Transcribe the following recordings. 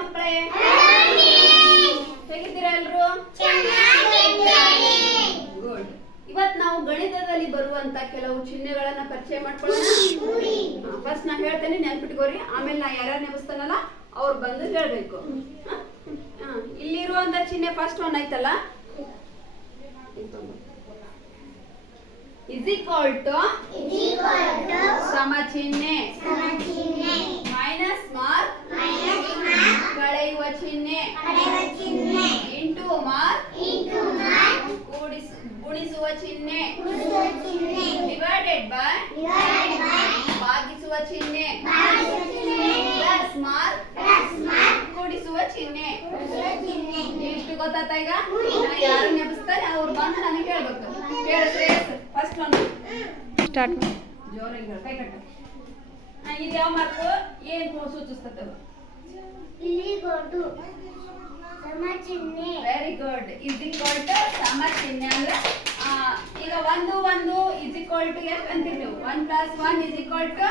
ಮಕ್ಕಳೇ? ಹೇಗಿದ್ದೀರಾ ಎಲ್ರು? ಗುಡ್ ಇವತ್ ನಾವು ಗಣಿತದಲ್ಲಿ ಬರುವಂತ ಕೆಲವು ಚಿಹ್ನೆಗಳನ್ನ ಪರಿಚಯ ಮಾಡ್ಕೊಳ್ಳೋಣ. ಫಸ್ಟ್ ನಾ ಹೇಳ್ತೇನೆ ನೆನ್ಪಿಟ್ಕೋರಿ. ಆಮೇಲೆ ನಾ ಯಾರ್ಯಾರು ನೆನಪಿಸ್ತಾನಲ್ಲ ಅವ್ರು ಬಂದು ಹೇಳ್ಬೇಕು. ಇಲ್ಲಿರುವಂತ ಚಿಹ್ನೆ ಫಸ್ಟ್ ಒನ್ ಐತಲ್ಲ ಇಸ್ ಈಕ್ವಲ್ ಟು ಸಮ ಚಿಹ್ನೆ ಮೈನಸ್ ಮಾರ್ಕ್ ಕಳೆಯುವ ಚಿಹ್ನೆ ಇಂಟು ಮಾರ್ಕ್ ಕೂಡಿಸ ಗುಣಿಸುವ ಚಿಹ್ನೆ ಡಿವೈಡೆಡ್ ಬೈ ಭಾಗಿಸುವ ಚಿಹ್ನೆ ಪ್ಲಸ್ ಮಾರ್ಕ್ ಕೂಡಿಸುವ ಚಿಹ್ನೆ ಇಷ್ಟು ಗೊತ್ತಾತ ಈಗ? ಯಾರು ನೆನಪಿಸ್ತಾರೆ? ಅವ್ರು ಬಂದು ನನಗೆ ಹೇಳ್ಬೇಕು. ಹೇಳಿದ್ರೆ ಫಸ್ಟ್ ಒಂದು ಸ್ಟಾರ್ಟ್ ಜೋರಾಗಿ ಹೇಳು, ಕೈ ಕಟ್ಟ. ಇದು ಯಾವ ಮಾರ್ಕ್ ಏನ್ ಸೂಚಿಸ್ತದೆ very good is equal to ಸಮ ಚಿಹ್ನೆ ಅಂದ್ರೆ ಆ, ಈಗ ಒಂದು ಒಂದು ಇಸ್ ಈಕ್ವಲ್ ಟು ಎಷ್ಟು ಅಂತೀವಿ one plus one is equal to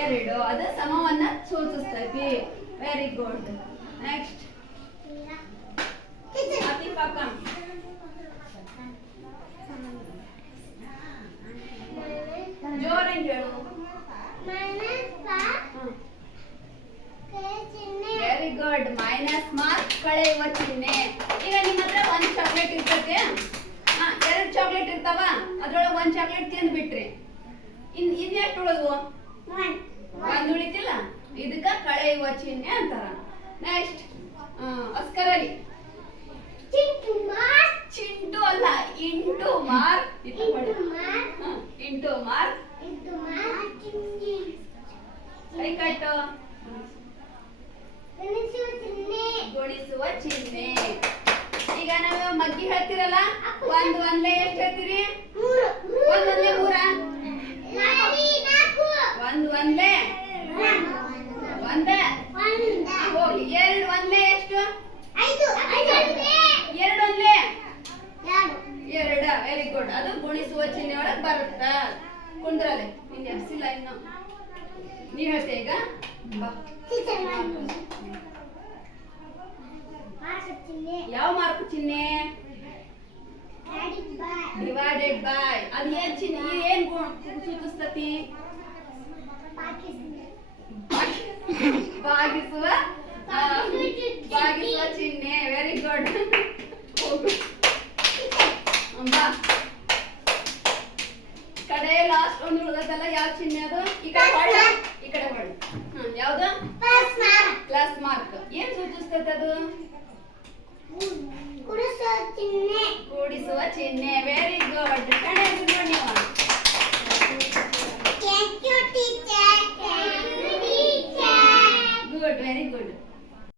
ಎರಡು ಅದು ಸಮವನ್ನ ಸೂಚಿಸ್ತೈತಿ very good next Atifa come ಜೋರಾಗಿ ಹೇಳು ವೆರಿ ಗುಡ್ ಮೈನಸ್ ಮಾರ್ಕ್ ಕಳೆಯುವ ಚಿಹ್ನೆ. ಈಗ ನಿಮ್ಮ ಹತ್ರ ಒಂದ್ ಚಾಕ್ಲೇಟ್ ಇರ್ತೈತೆ. ಹಾ ಎರಡು ಚಾಕ್ಲೇಟ್ ಇರ್ತಾವ. ಅದ್ರೊಳಗೆ ಒಂದ್ ಚಾಕ್ಲೇಟ್ ತಿಂದ್ ಬಿಟ್ರಿ. ಇನ್ ಇನ್ನೆಷ್ಟು ಉಳಿದ್ವು? ಒಂದ್ ಉಳಿತಿಲ್ಲ. ಇದಕ್ಕ ಕಳೆಯುವ ಚಿಹ್ನೆ ಅಂತಾರ. ನೆಕ್ಸ್ಟ್ ಅಸ್ಕರಲ್ಲಿ ಚಿಂಟು ಅಲ್ಲ ಇಂಟು ಮಾರ್ಕ್ ಇಂಟು ಮಾರ್ಕ್ ಕೈ ಕಟ್ಟು ಚಿಹ್ನೆ ಈಗ ನಾವು ಮಗ್ಗಿ ಹೇಳ್ತಿರಲ್ಲ? ಒಂದ್, ಒಂದ್ಲೆ ಎಷ್ಟು ಹೇಳ್ತೀರಿ? ಒಂದ್ ಮೂರ? ಒಂದ್, ಒಂದ್ಲೆ? ಒಂದ? ಹೋಗ್ಲಿ ಎಷ್ಟು? ವೆರಿ ಗುಡ್ ಅದು ಗುಣಿಸುವ ಇನ್ನು. ಹೇಳ್ತೀಯ ಈಗ? ಯಾವ ಮಾರ್ಕ್ ಚಿಹ್ನೆ ಡಿವೈಡೆಡ್ ಬೈ ಅದು ಏನ್ ಚಿಹ್ನೆ ಏನ್ ಸೂಚಿಸ್ತತಿ ಭಾಗಿಸುವ ಭಾಗಿಸುವ ಚಿಹ್ನೆ ವೆರಿ ಗುಡ್ ಕಡೆ ಲಾಸ್ಟ್ ಒಂದು ಉಳಿದಲ್ಲ ಯಾವ ಚಿಹ್ನೆ ಅದು? ಈ చిన్నే. కూడిಸುవ చిన్నే వెరీ గుడ్